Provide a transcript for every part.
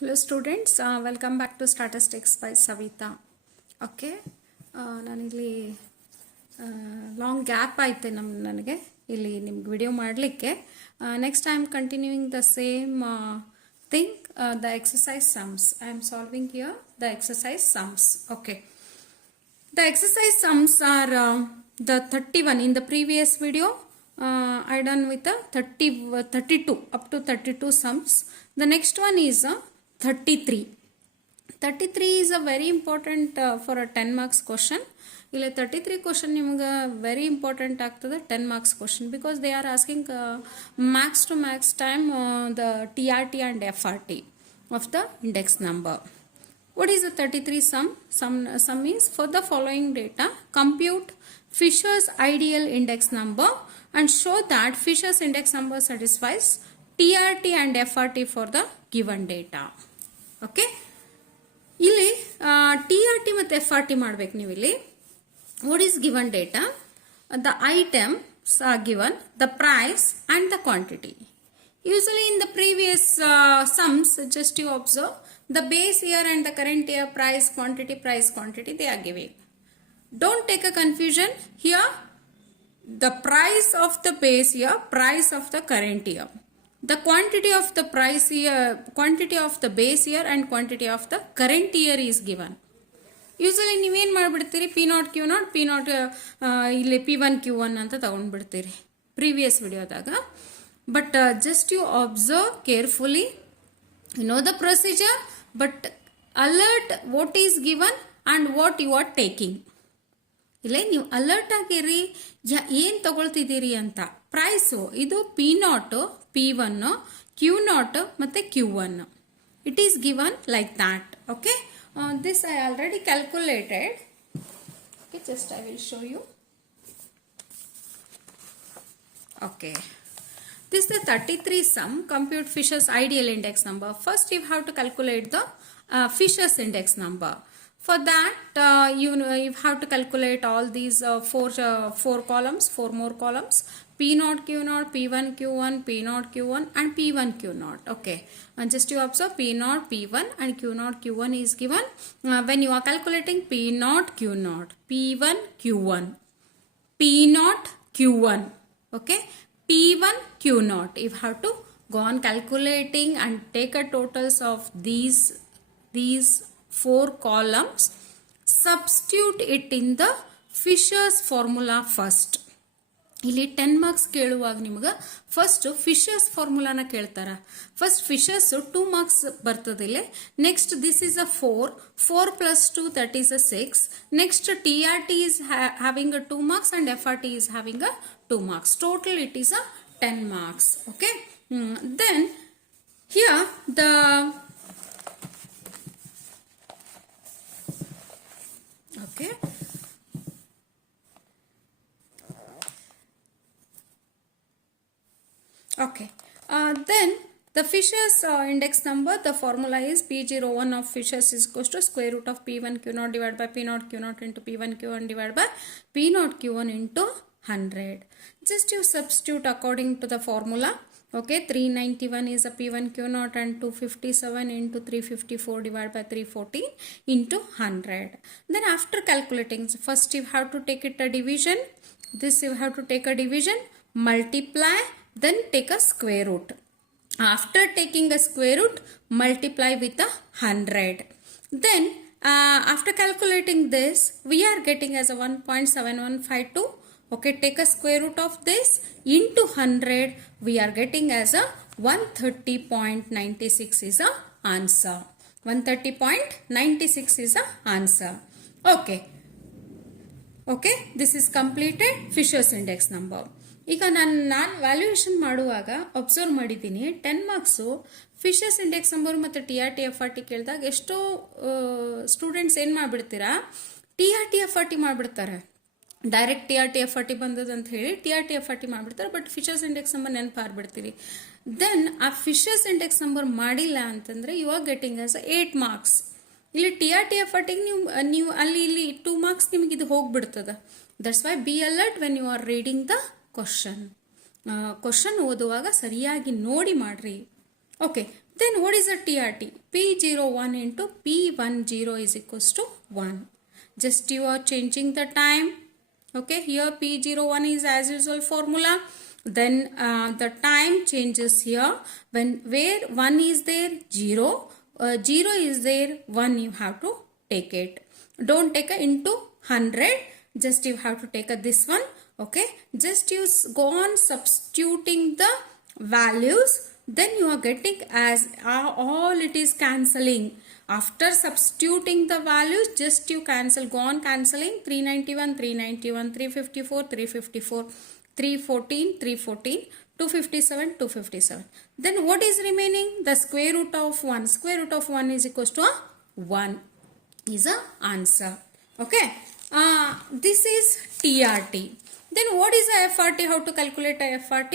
Hello students, welcome back to Statistics by Savita. Okay, ನಾನಿಲ್ಲಿ long gap ಆಯಿತು ನನಗೆ ಇಲ್ಲಿ ನಿಮ್ಗೆ ವಿಡಿಯೋ ಮಾಡಲಿಕ್ಕೆ. Next I am continuing the same thing, the exercise sums. I am solving here the exercise sums. Okay, the exercise sums are the 31 in the previous video. I done with the 32 up to 32 sums. The next one is 33. 33 is a very important for a 10 marks question. ಇಲ್ಲಿ 33 question ನಿಮಗೆ very important ಆಗ್ತದೆ 10 marks question because they are asking max to max time the TRT and FRT of the index number. What is the 33 sum? Sum is for the following data, compute Fisher's ideal index number and show that Fisher's index number satisfies TRT and FRT for the given data. Okay? ಇಲ್ಲಿ TRT ಮತ್ತು FRT ಮಾಡಬೇಕು ನೀವು ಇಲ್ಲಿ. What is given data? The items are given, the price and the quantity. Usually in the previous sums, just you observe, the base year and the current year price quantity they are giving. Don't take a confusion here. The price of the base year, price of the current year. The quantity of the price year, quantity of the base year and quantity of the current year is given. Usually ನೀವೇನು ಮಾಡಿಬಿಡ್ತೀರಿ, P0 Q0 P0 ಇಲ್ಲಿ P1 Q1 ಅಂತ ತಗೊಂಡ್ಬಿಡ್ತೀರಿ previous ವಿಡಿಯೋದಾಗ. But just you observe carefully, you know the procedure, but alert what is given and what you are taking. ಇಲ್ಲೇ ನೀವು alert ಆಗಿರಿ, ಏನು ತಗೊಳ್ತಿದ್ದೀರಿ ಅಂತ. ಪ್ರೈಸು ಇದು P0 P1 Q0 ಮತ್ತು Q1. It is given like that. Okay, this I already calculated. Okay, just I will show you. Okay, this is the 33 sum. Compute Fisher's ideal index number. First you have to calculate the Fisher's index number. For that you have to calculate all these four columns, four more columns, P0 Q0 P1 Q1 P0 Q1 and P1 Q0. Okay, and just you observe P0 P1 and Q0 Q1 is given. When you are calculating P0 Q0 P1 Q1 P0 Q1, okay, P1 Q0, you have to go on calculating and take a totals of these four columns. Substitute it in the Fisher's formula first. ಇಲ್ಲಿ 10 marks ಕೇಳುವಾಗ ನಿಮಗೆ first Fisher's ಫಾರ್ಮುಲಾನ ಕೇಳ್ತಾರ. First Fisher's 2 marks ಬರ್ತದೆ ಇಲ್ಲಿ. Next this is a 4 plus 2 that is a 6. Next TRT is having a 2 marks and FRT is having a 2 marks. Total it is a 10 marks. Okay, then here the okay, okay, then the Fisher's index number, the formula is P01 of Fisher's is equals to square root of P1 Q0 divided by P0 Q0 into P1 Q1 divided by P0 Q1 into 100. Just you substitute according to the formula. Okay, 391 is a P1 Q0 and 257 into 354 divided by 314 into 100. Then after calculating, first you have to take it a division. This you have to take a division, multiply, then take a square root. After taking a square root, multiply with a 100. Then after calculating this, we are getting as a 1.7152. Okay, take a square root of this into 100. We are getting as a 130.96 is a answer. 130.96 is a answer. Okay. Okay, this is completed Fisher's index number. ಈಗ ನಾನು valuation ಮಾಡುವಾಗ observe ಮಾಡಿದ್ದೀನಿ 10 marks Fisher's index number ಮತ್ತು TRT FRT ಕೇಳಿದಾಗ ಎಷ್ಟೋ students ಏನು ಮಾಡಿಬಿಡ್ತೀರಾ, TRT FRT ಮಾಡಿಬಿಡ್ತಾರೆ. ಡೈರೆಕ್ಟ್ TRT FRT ಬಂದದ ಅಂತ ಹೇಳಿ TRT FRT ಮಾಡಿಬಿಡ್ತಾರೆ. ಬಟ್ ಫಿಶರ್ಸ್ ಇಂಡೆಕ್ಸ್ ನಂಬರ್ ನೆನಪಾಗ್ಬಿಡ್ತೀರಿ. ದೆನ್ ಆ ಫಿಶರ್ಸ್ ಇಂಡೆಕ್ಸ್ ನಂಬರ್ ಮಾಡಿಲ್ಲ ಅಂತಂದರೆ you are getting as 8 marks. ಇಲ್ಲಿ TRT FRTಗೆ ನೀವು ಅಲ್ಲಿ 2 ಮಾರ್ಕ್ಸ್ ನಿಮಗೆ ಇದು ಹೋಗ್ಬಿಡ್ತದೆ. That's why be alert when you are reading the question ಓದುವಾಗ ಸರಿಯಾಗಿ ನೋಡಿ ಮಾಡ್ರಿ. Okay, Then what is a TRT? P01 into P10 is equals to 1. Just you are changing the time. Okay, here P01 is as usual formula. Then the time changes here. Where 1 is there, 0. 0 is there, 1 you have to take it. Don't take a into 100. Just you have to take a this one. Okay, just you go on substituting the values. Then you are getting as all it is cancelling. After substituting the values, just you cancel, go on cancelling. 391, 391, 354, 354, 314, 314, 257, 257. Then what is remaining? The square root of 1. Square root of 1 is equals to 1 is a answer. Okay. This is TRT. Then what is a FRT? How to calculate a FRT?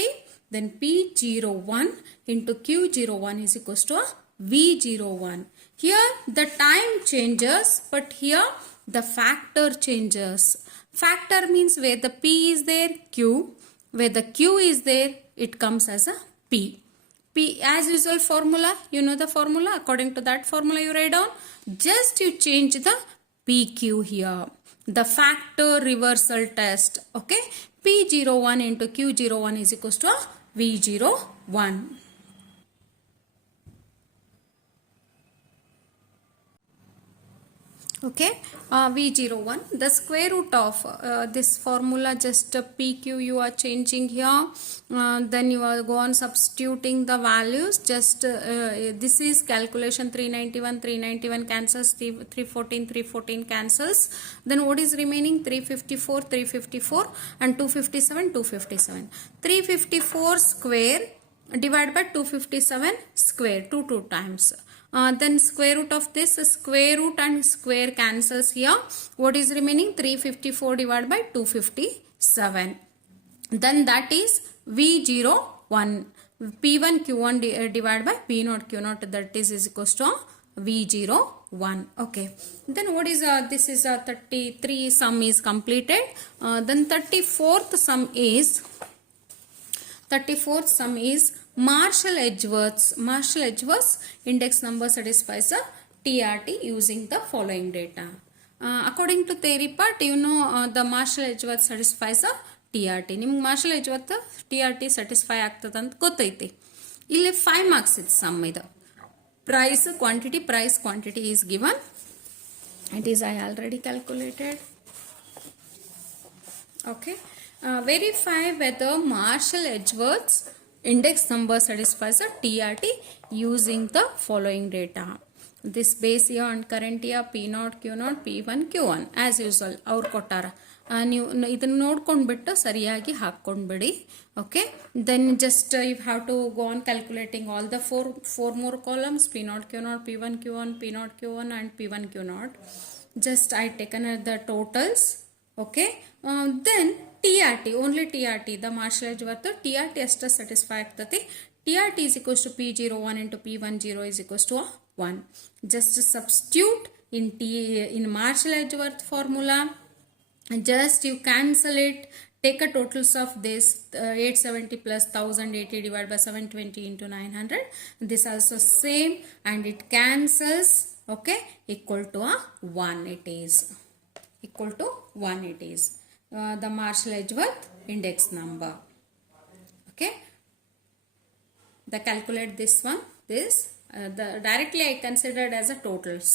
Then P01 into Q01 is equals to V01. Here the time changes, but here the factor changes. Factor means where the P is there, Q. Where the Q is there, it comes as a P. P as usual formula. You know the formula. According to that formula you write down. Just you change the PQ here. The factor reversal test. Okay. P01 into Q01 is equals to V01. Okay, V01, the square root of this formula, just PQ you are changing here. Then you are go on substituting the values. Just this is calculation. 391, 391 cancels, 314, 314 cancels. Then what is remaining? 354, 354 and 257, 257. 354 square divided by 257 square, 2 times. Then square root of this, square root and square cancels here. What is remaining? 354 divided by 257. Then that is V01. P1 Q1 divided by P0 Q0, that is equals to V01. Okay. Then what is this is 33 sum is completed. Then 34th sum is Marshall-Edgeworth's index number satisfies a TRT using the following data. According to theory part, you know the Marshall-Edgeworth satisfies a TRT. ನಿಮಗೆ Marshall-Edgeworth TRT satisfy ಆಗ್ತದೆ ಅಂತ ಗೊತ್ತೈತಿ. ಇಲ್ಲಿ 5 marks ಇದೆ sum ಇದು. Price quantity is given. It is I already calculated. Okay. Verify whether Marshall-Edgeworth's index number satisfies a TRT using the following data. This base year and current year, P0, Q0, P1, Q1 as usual ಅವ್ರು ಕೊಟ್ಟಾರ. ನೀವು ಇದನ್ನು ನೋಡ್ಕೊಂಡ್ಬಿಟ್ಟು ಸರಿಯಾಗಿ ಹಾಕ್ಕೊಂಡ್ಬಿಡಿ. Okay. Then just you have to go on calculating all the four more columns, P0, Q0, P1, Q1, P0, Q1 and P1, Q0. Just I taken the totals. Okay. Then TRT, only TRT, the Marshall-Edgeworth TRT ಎಷ್ಟು satisfy ಆಗ್ತತಿ. TRT is equals to P01 into P10 is equals to 1. Just substitute in Marshall-Edgeworth formula. Just you cancel it. Take a totals of this 870 plus 1080 divided by 720 into 900. This also same and it cancels. Okay, equal to 1 it is. Equal to 1 it is. The Marshall-Edgeworth index number. Okay. The calculate this one. This directly I considered as a totals.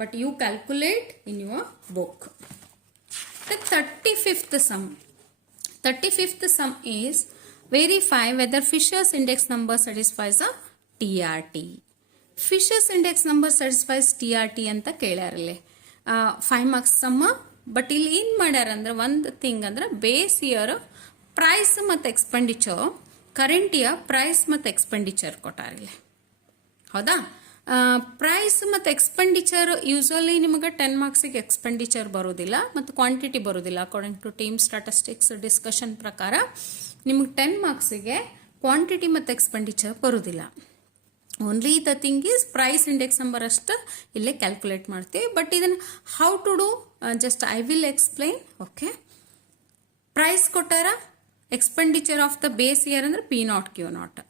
But you calculate in your book. The 35th sum. 35th sum is verify whether Fisher's index number satisfies a TRT. Fisher's index number satisfies TRT ಅಂತ ಕೇಳ್ಯಾರಲ್ಲಿ. 5 marks sum. But ಇಲ್ಲಿ ಏನು ಮಾಡ್ಯಾರ ಅಂದ್ರೆ ಒಂದು thing ಅಂದ್ರೆ base year price ಮತ್ತು expenditure, current year price ಮತ್ತು expenditure ಕೊಟ್ಟಾರಿಲ್ಲ. ಹೌದಾ? ಪ್ರೈಸ್ ಮತ್ತು ಎಕ್ಸ್ಪೆಂಡಿಚರ್ ಯೂಶಲಿ ನಿಮಗೆ 10 ಮಾರ್ಕ್ಸಿಗೆ ಎಕ್ಸ್ಪೆಂಡಿಚರ್ ಬರೋದಿಲ್ಲ ಮತ್ತು ಕ್ವಾಂಟಿಟಿ ಬರೋದಿಲ್ಲ. According to team statistics discussion ಪ್ರಕಾರ ನಿಮಗೆ 10 ಮಾರ್ಕ್ಸಿಗೆ ಕ್ವಾಂಟಿಟಿ ಮತ್ತು ಎಕ್ಸ್ಪೆಂಡಿಚರ್ ಬರೋದಿಲ್ಲ. Only the thing is price index number ಅಷ್ಟು ಇಲ್ಲೇ ಕ್ಯಾಲ್ಕುಲೇಟ್ ಮಾಡ್ತೀವಿ. ಬಟ್ ಇದನ್ನು how to do just I will explain. Okay. Price ಕೊಟ್ಟಾರ, expenditure of the base year ಅಂದ್ರೆ P0 Q0.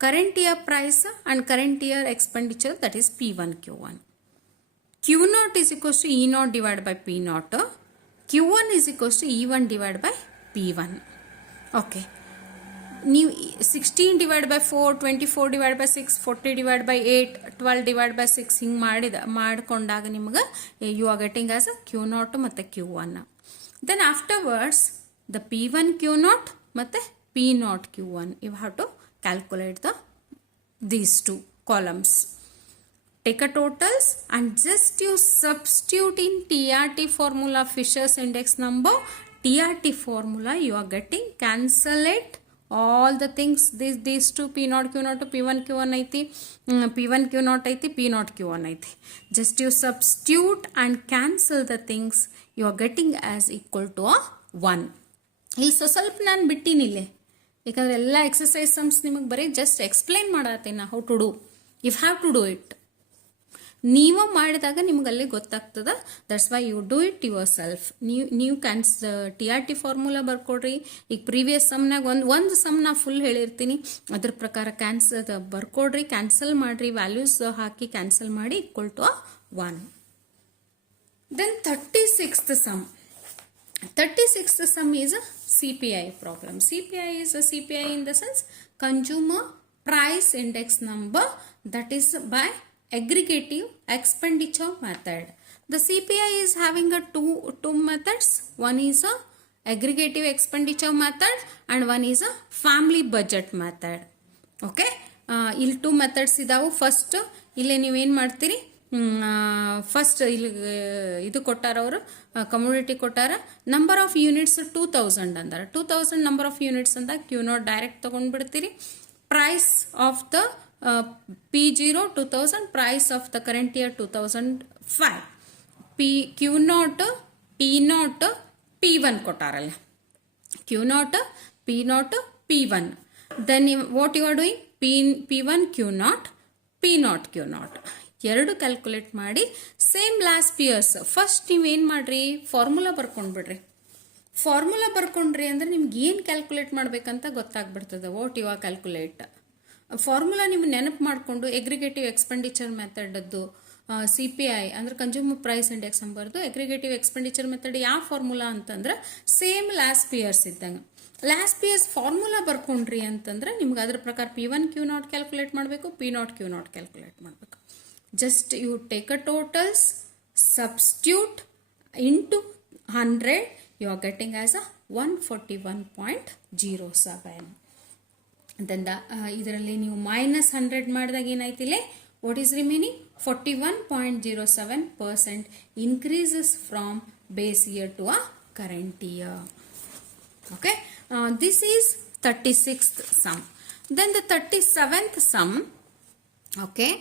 current year price and current year expenditure, that is P1 Q1. Q0 is equals to E0 divided by P0. Q1 is equals to E1 divided by P1. Okay. ನೀವು 16 divide by 4, 24 divide by 6, 40 divide by 8, 12 divide by 6 ಹಿಂಗೆ ಮಾಡಿಕೊಂಡಾಗ ನಿಮ್ಗೆ you are getting as a Q0 ಮತ್ತು Q1. Then afterwards the P1 Q0 ಮತ್ತು P0 Q1, you have to calculate these two columns. Take a totals and just you substitute in TRT formula, Fisher's index number, TRT formula, you are getting cancel it all the things, these two P0 Q0 to P1 Q1 ಐತಿ, P1 Q0 ಐತಿ, P0 Q1 ಐತಿ. Just you substitute and cancel the things, you are getting as equal to a 1. ಇಲ್ಲಿ ಸ್ವಲ್ಪ ನಾನು ಬಿಟ್ಟಿನಿಲ್ಲ, ಯಾಕಂದ್ರೆ ಎಲ್ಲ exercise sums ನಿಮಗೆ ಬರೀ ಜಸ್ಟ್ ಎಕ್ಸ್ಪ್ಲೈನ್ ಮಾಡತ್ತೀನಿ ನಾ how to do. You have to do it. ನೀವು ಮಾಡಿದಾಗ ನಿಮ್ಗೆ ಅಲ್ಲಿ ಗೊತ್ತಾಗ್ತದ. That's why you do it yourself. ನೀವು TRT ಫಾರ್ಮುಲಾ ಬರ್ಕೊಡ್ರಿ. ಈಗ ಪ್ರೀವಿಯಸ್ ಸಮ್ನಾಗ ಒಂದು ಸಮ್ ನಾ ಫುಲ್ ಹೇಳಿರ್ತೀನಿ, ಅದ್ರ ಪ್ರಕಾರ ಬರ್ಕೊಡ್ರಿ, ಕ್ಯಾನ್ಸಲ್ ಮಾಡ್ರಿ, ವ್ಯಾಲ್ಯೂಸ್ ಹಾಕಿ ಕ್ಯಾನ್ಸಲ್ ಮಾಡಿ equal to 1. Then 36th sum. 36th sum is a CPI problem. CPI is a CPI in the sense consumer price index number, that is by aggregative expenditure method. The CPI is having a two methods. One is a aggregative expenditure method and one is a family budget method. Okay, ಇಲ್ಲಿ 2 methods ಇದಾವು. First ಇಲ್ಲಿ ನೀವೇನು ಮಾಡ್ತೀರಿ, first ಇಲ್ಲಿ ಇದು ಕೊಟ್ಟಾರ, ಅವರು community ಕೊಟ್ಟಾರ, ನಂಬರ್ ಆಫ್ ಯೂನಿಟ್ಸ್ 2000 ಅಂದಾರ. 2000 ನಂಬರ್ ಆಫ್ ಯೂನಿಟ್ಸ್ ಅಂತ Q0 ಡೈರೆಕ್ಟ್ ತಗೊಂಡ್ಬಿಡ್ತೀರಿ. Price of the P0 2000, price of the current year 2005. Q0, P0, P1 ಕೊಟ್ಟಾರಲ್ಲ, Q0, P0, P1. Then what you are doing, P1 Q0, P0 Q0 ಎರಡು calculate ಮಾಡಿ same last years. First ನೀವೇನು ಮಾಡ್ರಿ, formula ಬರ್ಕೊಂಡ್ಬಿಡ್ರಿ. Formula ಬರ್ಕೊಂಡ್ರಿ ಅಂದ್ರೆ ನಿಮ್ಗೆ ಏನು calculate ಮಾಡ್ಬೇಕಂತ ಗೊತ್ತಾಗ್ಬಿಡ್ತದೆ. What you are calculate formula ನೀವು ನೆನಪು ಮಾಡಿಕೊಂಡು ಎಗ್ರಿಗೇಟಿವ್ ಎಕ್ಸ್ಪೆಂಡಿಚರ್ ಮೆಥಡದ್ದು CPI ಅಂದ್ರೆ ಕನ್ಸ್ಯೂಮರ್ ಪ್ರೈಸ್ ಇಂಡೆಕ್ಸ್ ನಂಬರ್ದು ಎಗ್ರಿಗೇಟಿವ್ ಎಕ್ಸ್ಪೆಂಡಿಚರ್ ಮೆಥಡ್ ಯಾವ ಫಾರ್ಮುಲಾ ಅಂತಂದ್ರೆ ಸೇಮ್ ಲಾಸ್ಟ್ ಇಯರ್ಸ್ ಇದ್ದಂಗೆ. ಲಾಸ್ಟ್ ಇಯರ್ಸ್ ಫಾರ್ಮುಲಾ ಬರ್ಕೊಂಡ್ರಿ ಅಂತಂದ್ರೆ ನಿಮ್ಗೆ ಅದ್ರ ಪ್ರಕಾರ P1 Q0 ಕ್ಯಾಲ್ಕುಲೇಟ್ ಮಾಡಬೇಕು, P0 Q0 ಕ್ಯಾಲ್ಕುಲೇಟ್ ಮಾಡಬೇಕು. Just you take a totals, substitute into 100, you are getting as a 141.07. then ಇದರಲ್ಲಿ ನೀವು -100 ಮಾಡಿದಾಗ ಏನಾಯ್ತಿಲ್ಲ, what is remaining, 41.07% increases from base year to a current year. Okay, this is 36th sum. Then the 37th sum. Okay,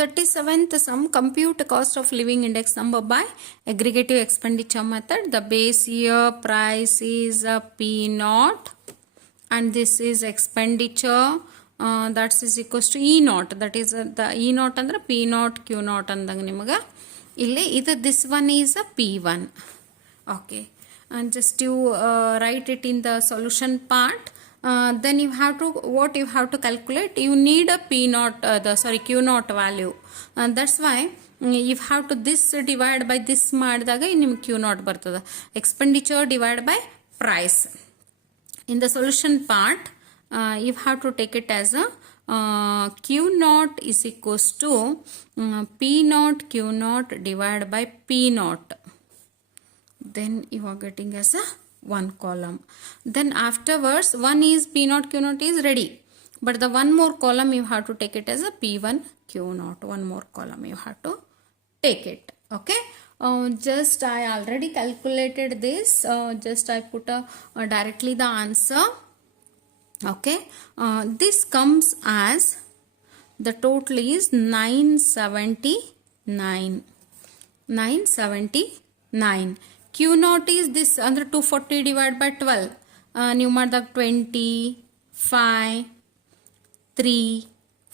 37th sum, compute cost of living index number by aggregative expenditure method. The base year price is P0 and this is expenditure, that is equals to E0. That is the E0 ಅಂದ್ರೆ P0 Q0 ಅಂದಾಗ ನಿಮಗೆ ಇಲ್ಲಿ ಇದು this one is a P1. Okay, and just you write it in the solution part. Then you have to, what you have to calculate, you need a P0, Q0 value, and that's why you have to this divide by this ಮಾಡಿದಾಗ ನಿಮಗೆ Q0 ಬರ್ತದೆ. expenditure divided by price. In the solution part, you have to take it as a Q0 is equals to P0 Q0 divided by P0. Then you are getting as a one column. Then afterwards, one is P0 Q0 is ready, but the one more column you have to take it as a P1 Q0. One more column you have to take it. Okay, just I already calculated this. Just I put directly the answer. Okay, this comes as the total is 979. Q0 is this under 240 divided by 12. ನೀವು ಮಾಡಿದಾಗ 20, 5, 3,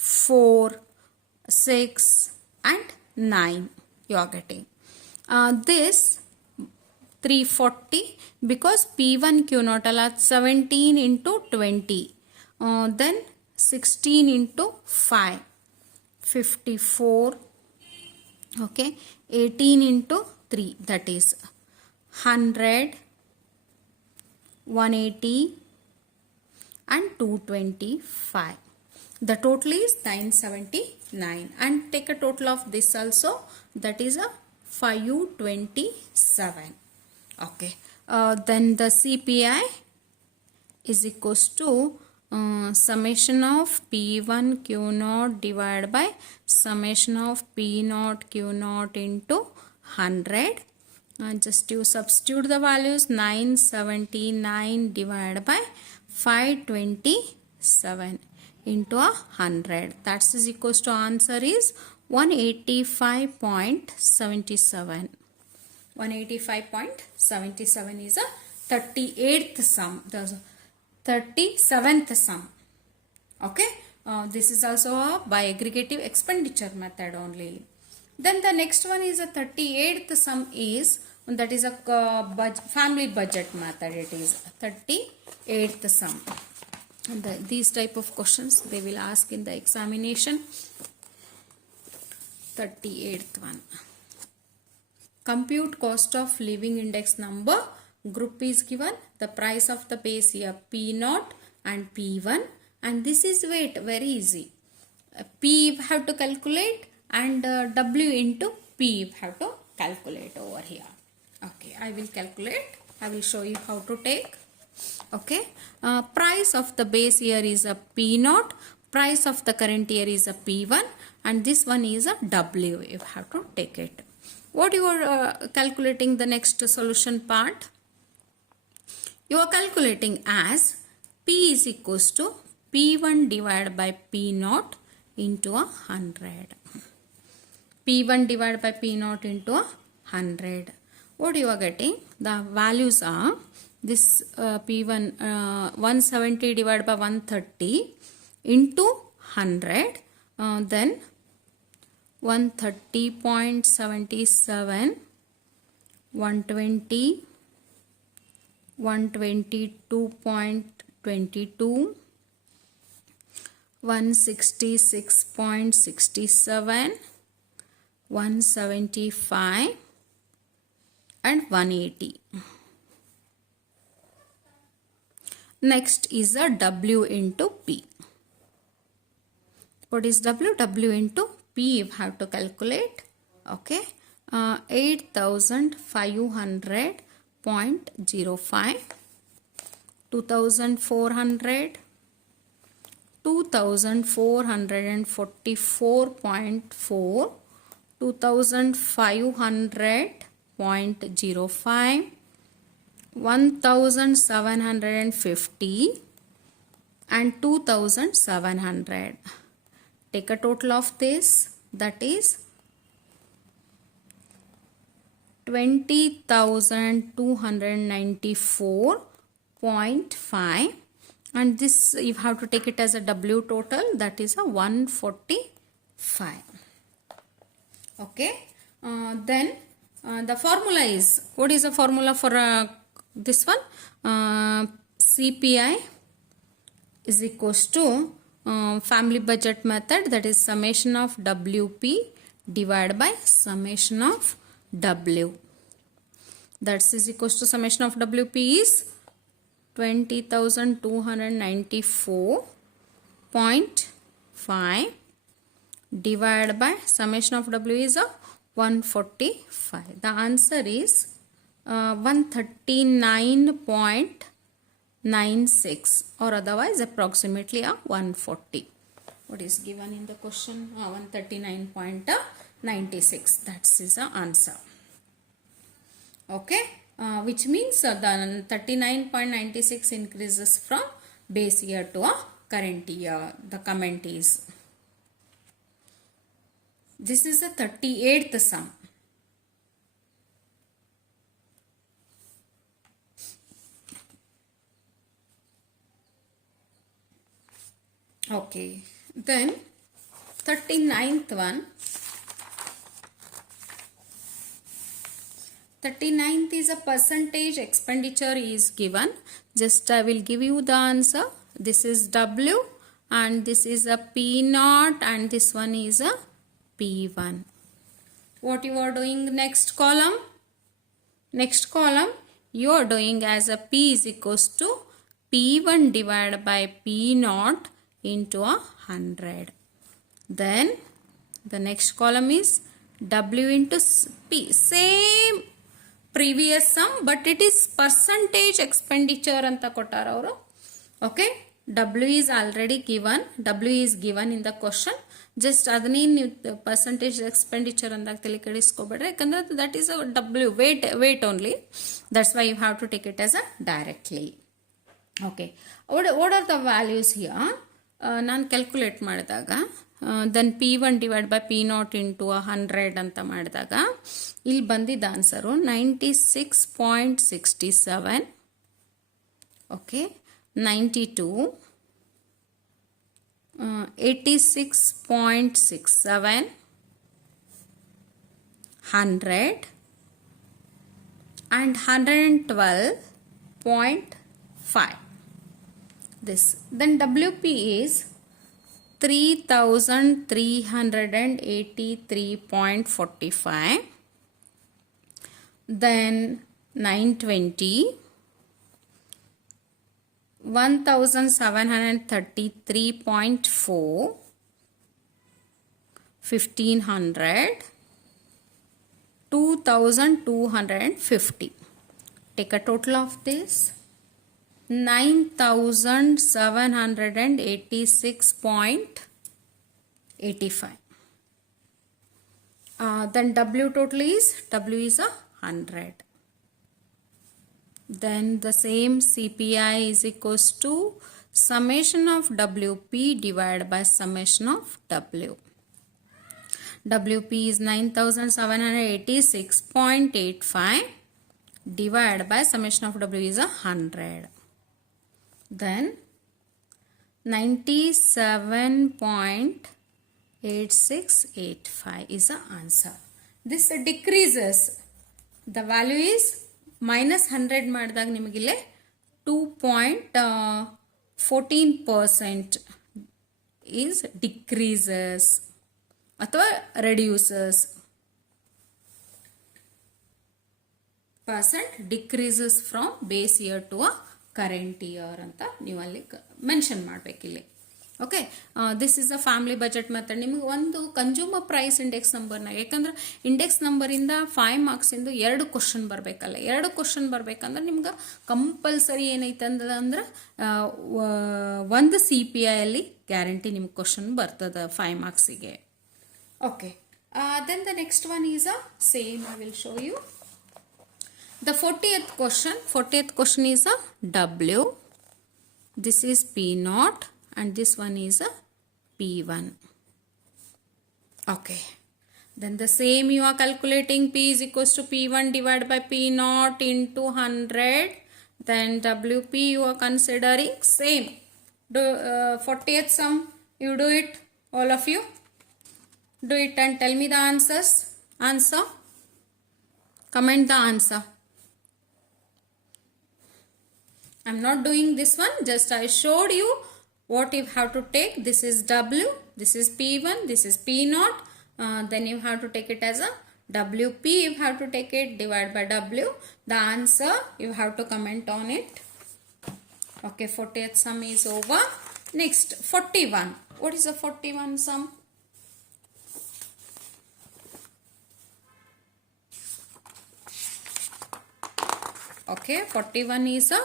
4, 6 and 9 you are getting. This 340 because P1 Q0 ಅಲ್ಲ 17 into 20. then 16 into 5, 54. Okay, 18 into 3, that is 100, 180 and 225. The total is 979, and take a total of this also, that is a 527. Okay, then the CPI is equals to summation of P1 Q naught divided by summation of P naught Q naught into 100. Just you substitute the values. 979 divided by 527 into 100. That is equals to answer is 185.77. 185.77 is a 38th sum. The 37th sum. Okay, this is also a by aggregative expenditure method only. Then the next one is a 38th sum is, that is a family budget method. It is 38th sum. And these type of questions they will ask in the examination. 38th one. Compute cost of living index number. Group is given. The price of the base year P0 and P1, and this is weight, very easy. P we have to calculate, and W into P we have to calculate over here. Okay, I will calculate. I will show you how to take. Okay, price of the base year is a P0, price of the current year is a P1, and this one is a W. You have to take it. What you are calculating the next solution part? You are calculating as P is equals to P1 divided by P0 into 100. P1 divided by P0 into 100. What you are getting? The values are this P1 170 divided by 130 into 100. Then 130.77, 120, 122.22, 166.67, 175 and 180. Next is a W into P. What is W? W into P you have to calculate. Okay, 8,500.05, 2,400, 2,444.4, 2,500.05, 1,750 and 2,700. Take a total of this, that is 20,294.5, and this you have to take it as a W total, that is a 145. Okay, then the formula is, what is the formula for this one? CPI is equals to family budget method, that is summation of WP divided by summation of W. That is equals to summation of WP is 20,294.5 divided by summation of W is a 145. The answer is 139.96, or otherwise approximately a 140. What is given in the question? 139.96. That is the answer. Okay, which means the 39.96 increases from base year to a current year. The comment is, this is the 38th sum. Okay, then 39th one. 39th is a percentage expenditure is given. Just I will give you the answer. This is W and this is a P0 and this one is a P1. What you are doing next column? Next column you are doing as a P is equals to P1 divided by P0 into 100. Then the next column is W into P. Same previous sum but it is percentage expenditure anta kottara avaru. Okay, W is already given. W is given in the question. Just adani ನೀವು percentage expenditure ಅಂದಾಗ ತಲೆ ಕೆಡಿಸ್ಕೋಬೇಡ್ರಿ, ಯಾಕಂದ್ರೆ that is a W weight only. That's why you have to take it as a directly. Okay, what are the values here? ನಾನು calculate ಮಾಡಿದಾಗ then P1 divided by P0 into 100 ಅಂತ ಮಾಡಿದಾಗ ಇಲ್ಲಿ ಬಂದಿದ್ದ answer 96.67. Okay, 92, 86.67, 100 and 112.5. This then WP is 3383.45. Then 920, 1733.4, 1500, 2250. Take a total of this. 9786.85. Then W total is W is 100. Then the same CPI is equals to summation of WP divided by summation of W. WP is 9786.85 divided by summation of W is 100. Then 97.8685 is the answer. This decreases. The value is minus 100 ಮಾಡಿದಾಗ ನಿಮಗಿಲ್ಲೇ 2.14% is decreases ಅಥವಾ reduces. Percent decreases from base year to a current year ಅಂತ ನೀವು ಅಲ್ಲಿ mention ಮಾಡಬೇಕಿಲ್ಲಿ. Okay, this is a family budget method. ನಿಮಗೆ ಒಂದು consumer price index ನಂಬರ್ನ, ಯಾಕಂದ್ರೆ ಇಂಡೆಕ್ಸ್ ನಂಬರಿಂದ 5 ಮಾರ್ಕ್ಸಿಂದು 2 ಕ್ವಶನ್ ಬರಬೇಕಲ್ಲ. 2 ಕ್ವಶನ್ ಬರಬೇಕಂದ್ರೆ ನಿಮ್ಗೆ ಕಂಪಲ್ಸರಿ ಏನೈತೆ ಅಂದ್ರೆ ಒಂದು CPI ಅಲ್ಲಿ ಗ್ಯಾರಂಟಿ ನಿಮ್ಗೆ ಕ್ವಶನ್ ಬರ್ತದೆ 5 ಮಾರ್ಕ್ಸಿಗೆ. Okay, then the next one is a same. I will show you. The 40th question is a W. This is P0 and this one is a P1. Okay. Then the same you are calculating. P is equals to P1 divided by P0 into 100. Then WP you are considering same. 40th sum. You do it. All of you. Do it and tell me the answers. Answer. Comment the answer. I am not doing this one, just I showed you what you have to take. This is W, this is P1, this is P0. Then you have to take it as a WP, you have to take it divided by W. The answer you have to comment on it. Okay, 40th sum is over. Next, 41. What is the 41 sum? Okay, 41 is a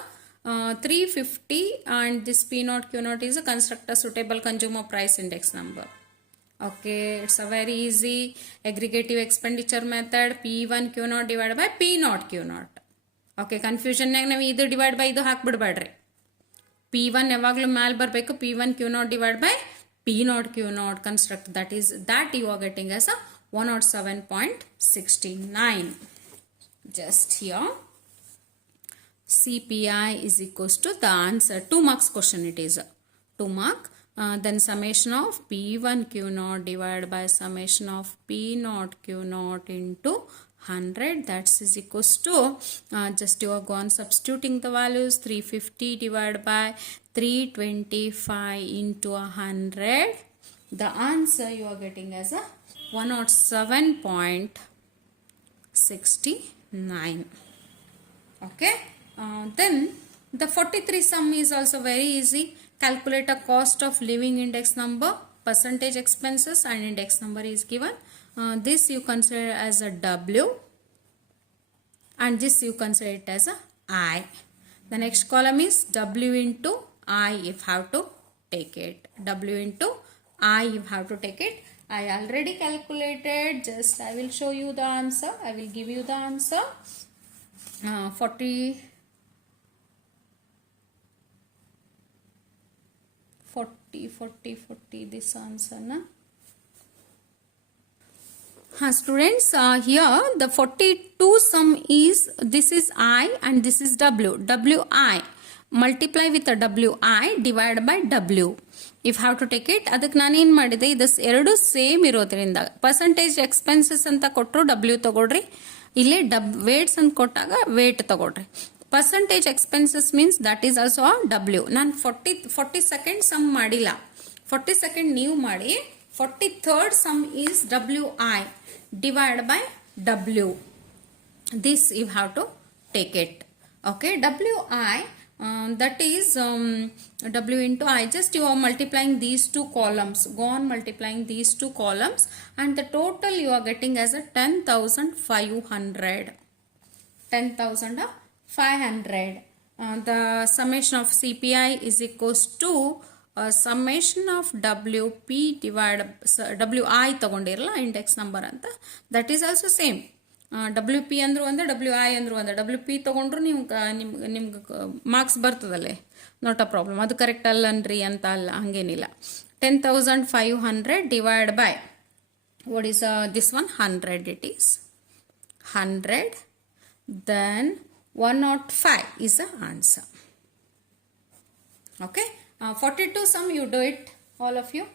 350 and this P0 Q0 is a construct a suitable consumer price index number. Okay, it's a very easy aggregative expenditure method. P1 Q0 divided by P0 Q0. Okay, confusion ನಾಗ ನಾವು ಇದು divide by ಇದು ಹಾಕ್ಬಿಡ್ಬೇಡ್ರಿ. P1 ಯಾವಾಗಲೂ ಮ್ಯಾಲ್ ಬರಬೇಕು. P1 Q0 divided by P0 Q0 construct, that you are getting as a 107.69. Just here CPI is equals to the answer. 2 marks question it is. 2 mark. Then summation of P1 Q0 divided by summation of P0 Q0 into 100, that is equals to just you are go on substituting the values. 350 divided by 325 into 100, the answer you are getting as a 107.69. okay. Then the 43 sum is also very easy. Calculate a cost of living index number, percentage expenses, and index number is given. This you consider as a W, and this you consider it as a I. The next column is W into I if have to take it. W into I if have to take it. I already calculated, just I will show you the answer. I will give you the answer. 40 this answer na. Students, here the 42 sum is, this is I and this is W. WI multiply with a WI divided by W. If have to take it, ಅದಕ್ಕೆ ನಾನು ಏನು ಮಾಡಿದೆ, ಇದು ಎರಡು same ಇರೋದ್ರಿಂದ percentage expenses ಅಂತ ಕೊಟ್ಟರು W ತಗೊಳ್ರಿ, ಇಲ್ಲೇ ವೇಟ್ಸ್ ಅಂತ ಕೊಟ್ಟಾಗ ವೇಟ್ ತಗೊಳ್ರಿ. Percentage expenses means that is also W. ನಾನು 40 ಸೆಕೆಂಡ್ ಸಮ್ ಮಾಡಿಲ್ಲ, 40 ಸೆಕೆಂಡ್ ನೀವು ಮಾಡಿ. 43rd sum is WI divided by W. This you have to take it. Okay, WI that is W into I. Just you are multiplying these two columns. Go on multiplying these two columns, and the total you are getting as a 10,500. 10,500. The summation of CPI is equals to summation of WP divided WI ತಗೊಂಡಿರಲ್ಲ index number ಅಂತ, that is also same. WP ಅಂದ್ರು ಒಂದೇ, WI ಅಂದ್ರು ಒಂದೇ. WP ತಗೊಂಡ್ರು ನಿಮ್ಗೆ marks ಬರ್ತದಲ್ಲೇ, not a problem. ಅದು ಕರೆಕ್ಟ್ ಅಲ್ಲನ್ರಿ ಅಂತ ಅಲ್ಲ, ಹಂಗೇನಿಲ್ಲ. 10,500 divided by what is this one, 100. It is 100. Then 105 is the answer. Okay. 42 sum you do it, all of you.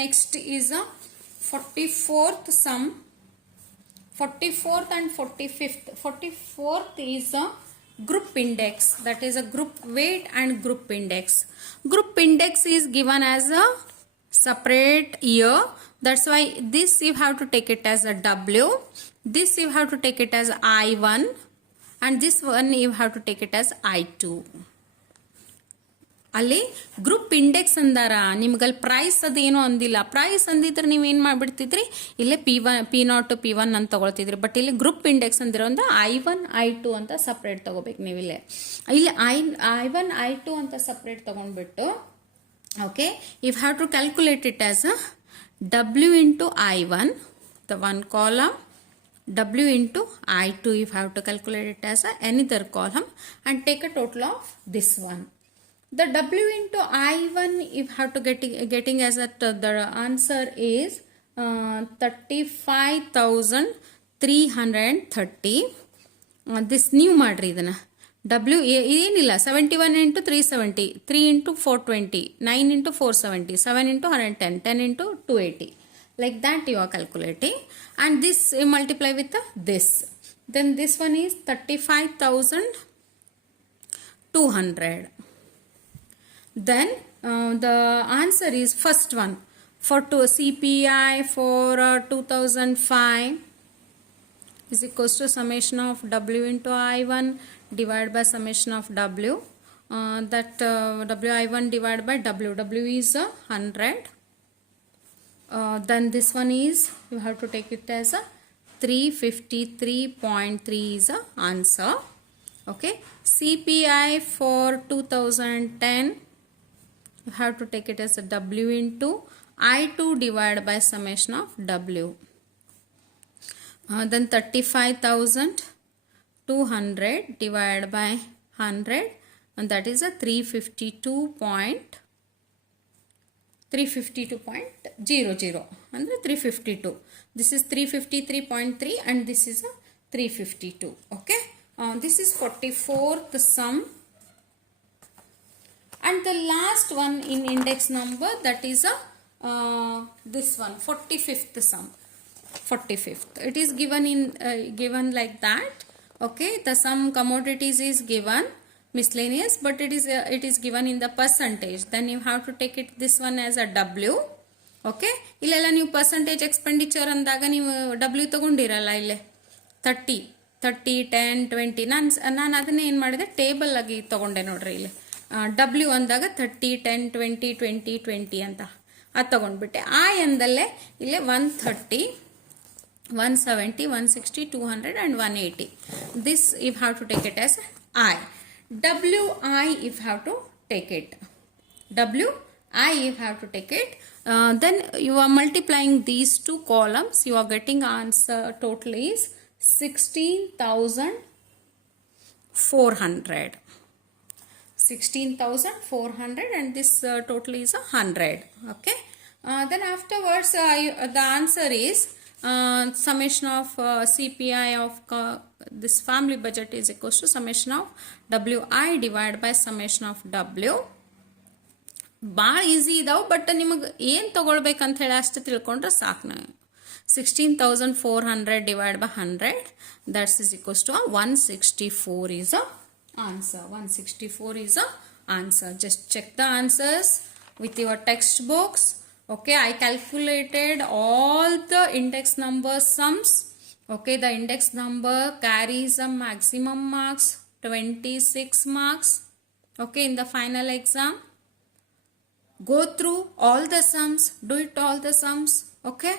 Next is a 44th sum. 44th and 45th. 44th is a group index, that is a group weight and group index. Group index is given as a separate year, that's why this you have to take it as a W, this you have to take it as I1, and this one you have to take it as I2. ಅಲ್ಲಿ group index ಅಂದಾರ, ನಿಮ್ಗಲ್ಲಿ price ಅದೇನೋ ಅಂದಿಲ್ಲ. Price ಅಂದಿದ್ರೆ ನೀವೇನು ಮಾಡಿಬಿಡ್ತಿದ್ರಿ, ಇಲ್ಲೇ P0 P1 ಅಂತ ತಗೊಳ್ತಿದ್ರಿ. But ಇಲ್ಲಿ group index ಅಂದಿರೋ ಅಂದ್ರೆ I1 I2 ಅಂತ ಸಪ್ರೇಟ್ ತಗೋಬೇಕು ನೀವು. ಇಲ್ಲಿ I1 I2 ಅಂತ ಸಪ್ರೇಟ್ ತಗೊಂಡ್ಬಿಟ್ಟು, okay, if have to calculate it as a W into I1, the one column, W into I2 if have to calculate it as another column, and take a total of this one. The W into I1 if have to getting as the answer is 35,330. This new ಮಾಡ್ರಿ ಇದನ್ನ. W ಏನಿಲ್ಲ, 71 into 370, 3 into 420, 9 into 470, 7 into 110, 10 into 280. Like that you are calculating, and this you multiply with this. Then this one is 35,200. Then the answer is first one for CPI for 2005 is equals to summation of W into I1 divided by summation of W. That WI1 divided by W. W is 100. Then this one is, you have to take it as a 353.3 is the answer. Okay. CPI for 2010. You have to take it as a W into I2 divided by summation of W. Then 35,200 divided by 100, and that is a 352.00 and 352. This is 353.3 and this is a 352. Okay. This is 44th sum. And the last one in index number, that is this one, 45th sum. 45th. It is given in given like that. Okay, the some commodities is given miscellaneous, but it is given in the percentage. Then you have to take it this one as a W. Okay ಇಲ್ಲೆಲ್ಲ ನೀವು percentage expenditure ಅಂದಾಗ ನೀವು W ತೊಗೊಂಡಿರಲ್ಲ ಇಲ್ಲೇ 30 10 20 ನಾನು ಅದನ್ನೇ ಏನು ಮಾಡಿದೆ table ಆಗಿ ತೊಗೊಂಡೆ ನೋಡ್ರಿ ಇಲ್ಲಿ ಡಬ್ಲ್ಯೂ ಅಂದಾಗ 30 10 20 20 20 ಅಂತ ಅದು ತೊಗೊಂಡ್ಬಿಟ್ಟೆ ಐ ಅಂದಲ್ಲೇ ಇಲ್ಲೇ 130 170 160 200 and 180. This you have to take it as I. WI if have to take it. WI if have to take it. Then you are multiplying these two columns. You are getting answer total is 16,400. 16,400 and this total is 100. Okay. Then afterwards the answer is summation of CPI of this family budget is equals to summation of WI divided by summation of W. ಭಾಳ easy ಇದಾವೆ but ನಿಮಗೆ ಏನು ತೊಗೊಳ್ಬೇಕಂತ ಹೇಳಿ ಅಷ್ಟು ತಿಳ್ಕೊಂಡ್ರೆ ಸಾಕು ನಾವು 16,400 divided by 100 that is equals to 164 is a answer. 164 is a answer. Just check the answers with your textbooks. Okay, I calculated all the index number sums. Okay, the index number carries a maximum marks 26 marks. Okay, in the final exam. Go through all the sums, do it all the sums. Okay,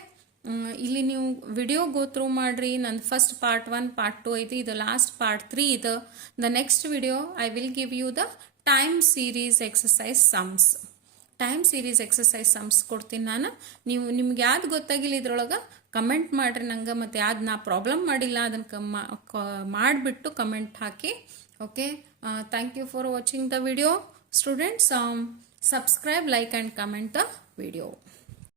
ಇಲ್ಲಿ ನೀವು video go through ಮಾಡ್ರಿ. ನನ್ನ first part 1 part 2 ಐತಿ, ಇದು last part 3 ಇದು. The next video I will give you the time series exercise sums. Time series exercise sums ಕೊಡ್ತೀನಿ ನಾನು. ನೀವು ನಿಮ್ಗೆ ಯಾವ್ದು ಗೊತ್ತಾಗಿಲ್ಲ ಇದ್ರೊಳಗೆ ಕಮೆಂಟ್ ಮಾಡಿರಿ ನಂಗೆ, ಮತ್ತು ಯಾವ್ದು ನಾ ಪ್ರಾಬ್ಲಮ್ ಮಾಡಿಲ್ಲ ಅದನ್ನು ಮಾಡಿಬಿಟ್ಟು ಕಮೆಂಟ್ ಹಾಕಿ. Okay, thank you for watching the video students. Subscribe, like and comment the video.